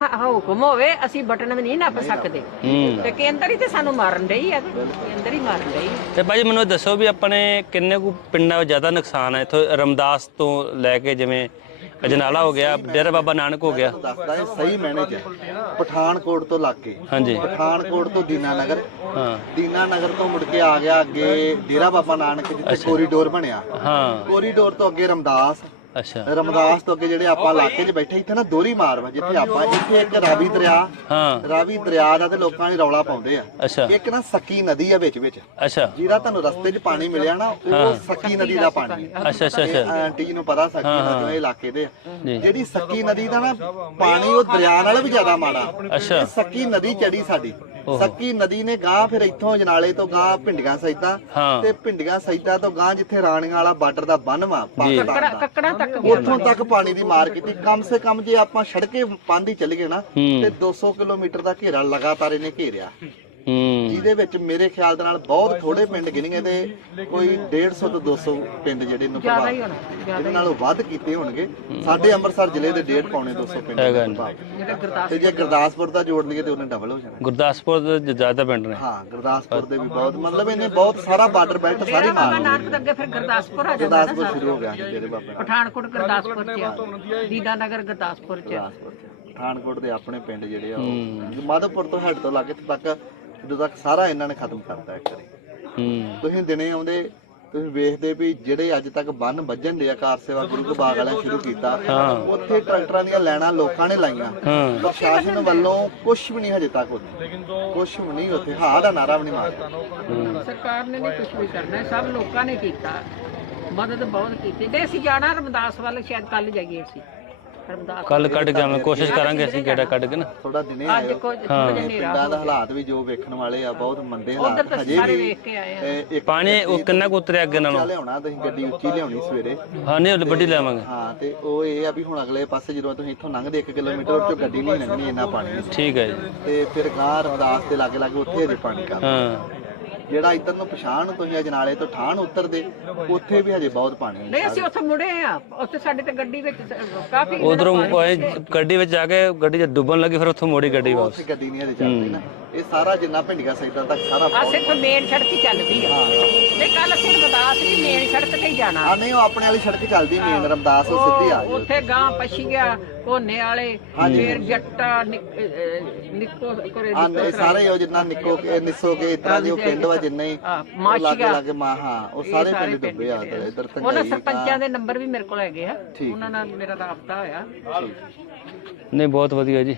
ਹਾਂ ਹੁਕਮ ਹੋਵੇ ਅਸੀਂ ਬਟਨ ਵੀ ਨਹੀਂ ਨੱਪ ਸਕਦੇ। ਹੂੰ ਤੇ ਕੇਂਦਰ ਹੀ ਤੇ ਸਾਨੂੰ ਮਾਰਨ ਡਈ ਆ। ਕੇਂਦਰ ਹੀ ਮਾਰਨ ਡਈ ਤੇ ਭਾਜੀ ਮੈਨੂੰ ਇਹ ਦੱਸੋ ਵੀ ਆਪਣੇ ਕਿੰਨੇ ਕੁ ਪਿੰਡਾਂ ਵਿੱਚ ਜ਼ਿਆਦਾ ਨੁਕਸਾਨ ਹੈ ਇਥੋਂ ਰਮਦਾਸ ਤੋਂ ਲੈ ਕੇ ਜਿਵੇਂ ਅਜਨਾਲਾ ਹੋ ਗਿਆ ਡੇਰਾ ਬਾਬਾ ਨਾਨਕ ਹੋ ਗਿਆ। ਦੱਸਦਾ ਇਹ ਸਹੀ ਮੈਨੇ ਚ ਹੈ। ਪਠਾਨਕੋਟ ਤੋਂ ਲੱਗ ਕੇ। ਹਾਂਜੀ। ਪਠਾਨਕੋਟ ਤੋਂ ਦੀਨਾਨਗਰ। ਹਾਂ। ਦੀਨਾਨਗਰ ਤੋਂ ਮੁੜ ਕੇ ਆ ਗਿਆ ਅੱਗੇ ਡੇਰਾ ਬਾਬਾ ਨਾਨਕ ਜਿੱਥੇ ਕੋਰੀਡੋਰ ਬਣਿਆ। ਹਾਂ। ਕੋਰੀਡੋਰ ਤੋਂ ਅੱਗੇ ਰਮਦਾਸ। ਅੱਛਾ। ਰਮਦਾਸ ਤੋਂ ਅੱਗੇ ਜਿਹੜੇ ਆਪਾਂ ਇਲਾਕੇ 'ਚ ਬੈਠੇ ਇੱਥੇ ਨਾ ਦੋਰੀ ਮਾਰ ਵਾ ਜਿੱਥੇ ਆਪਾਂ ਇੱਥੇ ਇੱਕ ਰਾਵੀ ਦਰਿਆ ਹਾਂ। ਰਾਵੀ ਦਰਿਆ ਦਾ ਤੇ ਲੋਕਾਂ ਨੇ ਰੌਲਾ ਪਾਉਂਦੇ ਆ। ਅੱਛਾ। ਇੱਕ ਨਾ ਸੱਕੀ ਨਦੀ ਆ ਵਿੱਚ ਵਿੱਚ। ਅੱਛਾ। ਜਿਹਦਾ ਤੁਹਾਨੂੰ ਰਸਤੇ 'ਚ ਪਾਣੀ ਮਿਲਿਆ ਨਾ ਉਹ ਸੱਕੀ ਨਦੀ ਦਾ ਪਾਣੀ ਹੈ ਅੱਛਾ ਅੱਛਾ ਅੱਛਾ ਆਂਟੀ ਨੂੰ ਪਤਾ ਸੱਕੀ ਨਦੀ ਦੇ ਇਲਾਕੇ ਦੇ ਆ। ਜੀ। ਜਿਹੜੀ ਸੱਕੀ ਨਦੀ ਦਾ ਨਾ ਪਾਣੀ ਉਹ ਦਰਿਆ ਨਾਲ ਵੀ ਜ਼ਿਆਦਾ ਮਾੜਾ। ਅੱਛਾ। ਸੱਕੀ ਨਦੀ ਚੜੀ ਸਾਡੀ। ਸੱਕੀ ਨਦੀ ਨੇ ਗਾਂ ਫਿਰ ਇੱਥੋਂ ਜਨਾਲੇ ਤੋਂ ਗਾਂ ਭਿੰਡੀਆਂ ਸੈਦਾ ਹਾਂ। ਤੇ ਭਿੰਡੀਆਂ ਸੈਦਾ ਤੋਂ ਗਾਂ ਜਿੱਥੇ ਰਾਣੀਆਂ ਵਾਲਾ ਬਾਰਡਰ ਦਾ ਬੰਨ ਵਾ ਪਾਕਿਸਤਾਨ ਕੱਕੜਾ ਦਾ। ਕੱਕੜਾ ਤੱਕ ਗਿਆ ਉੱਥੋਂ ਤੱਕ ਪਾਣੀ ਦੀ ਮਾਰ ਕੀਤੀ। ਕਮ ਸੇ ਕਮ ਜੇ ਆਪਾਂ ਸੜਕੇ ਪਾਂਦੀ ਚੱਲ ਗਏ ਨਾ ਹੂੰ। ਤੇ 200 ਕਿਲੋਮੀਟਰ ਦਾ ਘੇਰਾ ਲਗਾਤਾਰ ਇਹਨੇ ਘੇਰਿਆ। ਜਿਹਦੇ ਵਿੱਚ ਮੇਰੇ ਖਿਆਲ ਦੇ ਨਾਲ ਬਹੁਤ ਥੋੜੇ ਪਿੰਡ ਗਿਣੀਏ ਤੇ ਕੋਈ 150 ਤੋਂ 200 ਪਿੰਡ ਜਿਹੜੇ ਨੂੰ ਪ੍ਰਭਾਵਿਤ ਇਹਦੇ ਨਾਲੋਂ ਵੱਧ ਕੀਤੇ ਹੋਣਗੇ। ਸਾਡੇ ਅੰਮ੍ਰਿਤਸਰ ਜ਼ਿਲ੍ਹੇ ਦੇ 1.5 ਪੌਣੇ 200 ਪਿੰਡ ਤੇ ਜੇ ਗੁਰਦਾਸਪੁਰ ਦਾ ਜੋੜ ਲਈਏ ਤੇ ਉਹਨੇ ਡਬਲ ਹੋ ਜਾਣਾ। ਗੁਰਦਾਸਪੁਰ ਦੇ ਜ਼ਿਆਦਾ ਪਿੰਡ ਨੇ। ਹਾਂ ਗੁਰਦਾਸਪੁਰ ਦੇ ਵੀ ਬਹੁਤ ਮਤਲਬ ਇਹਨੇ ਬਹੁਤ ਸਾਰਾ ਬਾਰਡਰ ਬੈਲਟ ਸਾਰੀ ਮਾਰ ਲਈ ਨਾਨਕ ਦੇ ਅੱਗੇ ਫਿਰ ਗੁਰਦਾਸਪੁਰ ਆ ਜਾਂਦਾ ਨਾ ਗੁਰਦਾਸਪੁਰ ਸ਼ੁਰੂ। ਹੋ ਗਿਆ ਜੀ ਜਿਹੜੇ ਬਾਬੇ। ਪਠਾਨਕੋਟ ਗੁਰਦਾਸਪੁਰ ਚ ਆ। ਦੀਦਾਨਗਰ ਗੁਰਦਾਸਪੁਰ ਚ। ਪਠਾਨਕੋਟ ਦੇ ਆਪਣੇ ਪਿੰਡ ਜਿਹੜੇ ਆ ਉਹ ਮਾਧੋਪੁਰ ਤੋਂ ਹੈਡ ਤੋਂ ਲਾਗੇ ਤੱਕ ਜਦੋਂ ਤੱਕ ਸਾਰਾ ਇਹਨਾਂ ਨੇ ਖਤਮ ਕਰਤਾ ਇੱਕ ਵਾਰੀ। ਹੂੰ। ਤੁਸੀਂ ਦਿਨੇ ਆਉਂਦੇ ਤੁਸੀਂ ਵੇਖਦੇ ਵੀ ਜਿਹੜੇ ਅੱਜ ਤੱਕ ਬੰਨ ਵੱਜਣ ਦੇ ਆ ਕਾਰ ਸੇਵਾ ਗੁਰੂ ਕੇ ਬਾਗ ਵਾਲਿਆਂ ਸ਼ੁਰੂ ਕੀਤਾ ਉੱਥੇ ਟਰੈਕਟਰਾਂ ਦੀਆਂ ਲੈਣਾ ਲੋਕਾਂ ਨੇ ਲਾਈਆਂ। ਹਾਂ। ਪ੍ਰਸ਼ਾਸਨ ਵੱਲੋਂ ਕੁਝ ਵੀ ਨਹੀਂ ਹਜੇ ਤੱਕ ਉੱਥੇ। ਕੁਝ ਵੀ ਨਹੀਂ ਉੱਥੇ। ਹਾਂ ਦਾ ਨਾਰਾ ਵੀ ਨਹੀਂ ਮਾਰਦਾ ਸਰਕਾਰ ਨੇ ਨਹੀਂ ਕੁਝ ਵੀ ਕਰਨਾ ਸਭ ਲੋਕਾਂ ਨੇ ਕੀਤਾ। ਮਦਦ ਬਹੁਤ ਕੀਤੀ। ਤੇ ਅਸੀਂ ਜਾਣਾ ਰਮਦਾਸ ਵੱਲ ਸ਼ਾਇਦ ਕੱਲ ਜਾਈਏ ਅਸੀਂ। ਰਮਦਾਸ ਕੱਲ ਕੱਢ ਕੇ ਆਵਾਂ ਕੋਸ਼ਿਸ਼ ਕਰਾਂਗੇ ਅਸੀਂ ਕਿਹੜਾ ਕੱਢ ਕੇ ਨਾ। ਥੋੜਾ ਦਿਨੇ ਅੱਜ ਆਇਓ। ਕੁਝ ਕੁਝ ਹਨੇਰਾ ਪਿੰਡਾਂ ਦਾ ਹਾਲਾਤ ਵੀ ਜੋ ਵੇਖਣ ਵਾਲੇ ਆ ਬਹੁਤ ਮੰਦੇ ਉਧਰ ਹਾਲਾਤ ਤਾਂ ਹਜੇ ਸਾਰੇ ਵੀ। ਵੇਖ ਕੇ ਆਏ ਆ। ਇਹ ਇੱਕ ਪਾਣੀ ਉਹ ਕਿੰਨਾ ਕੁ ਉਤਰਿਆ ਅੱਗੇ ਨਾਲੋਂ? ਲਿਆਉਣਾ ਤੁਸੀਂ ਗੱਡੀ ਉੱਚੀ ਲਿਆਉਣੀ ਸਵੇਰੇ। ਹਾਂ ਨਹੀਂ ਉਹ ਵੱਡੀ ਲੈਵਾਂਗੇ ਹਾਂ ਤੇ ਉਹ ਇਹ ਆ ਵੀ ਹੁਣ ਅਗਲੇ ਪਾਸੇ ਜਦੋਂ ਤੁਸੀਂ ਇੱਥੋਂ ਲੰਘਦੇ 1 ਕਿਲੋਮੀਟਰ ਉਹ ਚੋਂ ਗੱਡੀ ਨਹੀਂ ਲੰਘਣੀ ਇੰਨਾ ਪਾਣੀ। ਹੈ। ਠੀਕ ਹੈ ਜੀ। ਤੇ ਫਿਰ ਗਾਂ ਰਮਦਾਸ ਦੇ ਲਾਗੇ ਲਾਗੇ ਉੱਥੇ ਹਜੇ ਪਾਣੀ ਕਰ ਹਾਂ। ਜਿਹੜਾ ਇੱਧਰ ਨੂੰ ਪਛਾਣ ਤੁਸੀਂ ਅਜਨਾਲੇ ਤੋਂ ਠਾਣ ਉਤਰਦੇ ਉੱਥੇ ਵੀ ਹਜੇ ਬਹੁਤ ਪਾਣੀ ਹੈ। ਨਹੀਂ ਅਸੀਂ ਉੱਥੇ ਮੁੜੇ ਆ। ਉੱਥੇ ਸਾਡੇ ਤੇ ਗੱਡੀ ਵਿੱਚ ਸ- ਕਾਫੀ ਉਧਰੋਂ ਗੱਡੀ ਵਿੱਚ ਜਾ ਕੇ ਗੱਡੀ ਚ ਡੁੱਬਣ ਲੱਗੀ ਫਿਰ ਉੱਥੋਂ ਮੋੜੀ ਗੱਡੀ ਵਾਪਸ। ਉੱਥੇ ਗੱਡੀ ਨਹੀਂ ਹਜੇ ਚੱਲਦੀ ਨਾ। ਇਹ ਸਾਰਾ ਜਿੰਨਾ ਭਿੰਡੀਆਂ ਸੈਕਟਰ ਤੱਕ ਸਾਰਾ ਬਹੁਤ- ਤੋਂ ਮੇਨ ਸੜਕ ਹੀ ਚੱਲਦੀ ਆ। ਨਹੀਂ ਕੱਲ ਅਸੀਂ ਰਮਦਾਸ ਤੇ ਹੀ ਜਾਣਾ ਆ ਨਹੀਂ ਉਹ ਆਪਣੇ ਵਾਲੀ ਸੜਕ ਚੱਲਦੀ ਮੇਨ ਰਮਦਾਸ ਉਹ ਸਿੱਧੀ ਆ ਜਾਓ ਉੱਥੇ ਗਾਂ ਪਛੀਆ ਕੋਨੇ ਵਾਲੇ ਫਿਰ ਜੱਟਾ ਨਿੱਕ- ਕਰੇ ਆ ਇਹ ਸਾਰੇ ਉਹ ਜਿੰਨਾ ਨਿੱਕੋ ਕੇ ਨਿੱਸੋ ਕੇ ਇਤਰਾ ਦੇ ਉਹ ਪਿੰਡ ਵਾ ਜਿੰਨੇ ਹੀ। ਲਾਗੇ ਲਾਗੇ ਮਾ ਹਾਂ ਉਹ ਸਾਰੇ ਪਿੰਡ ਡੁੱਬੇ ਆ ਇੱਧਰ ਇੱਧਰ ਉਹਨਾਂ ਸਰਪੰਚਾਂ ਦੇ ਨੰਬਰ ਵੀ ਮੇਰੇ ਕੋਲ ਹੈਗੇ ਆ। ਉਹਨਾਂ ਨਾਲ ਮੇਰਾ ਰਾਬਤਾ ਹੋਇਆ। ਨਹੀਂ ਬਹੁਤ ਵਧੀਆ ਜੀ।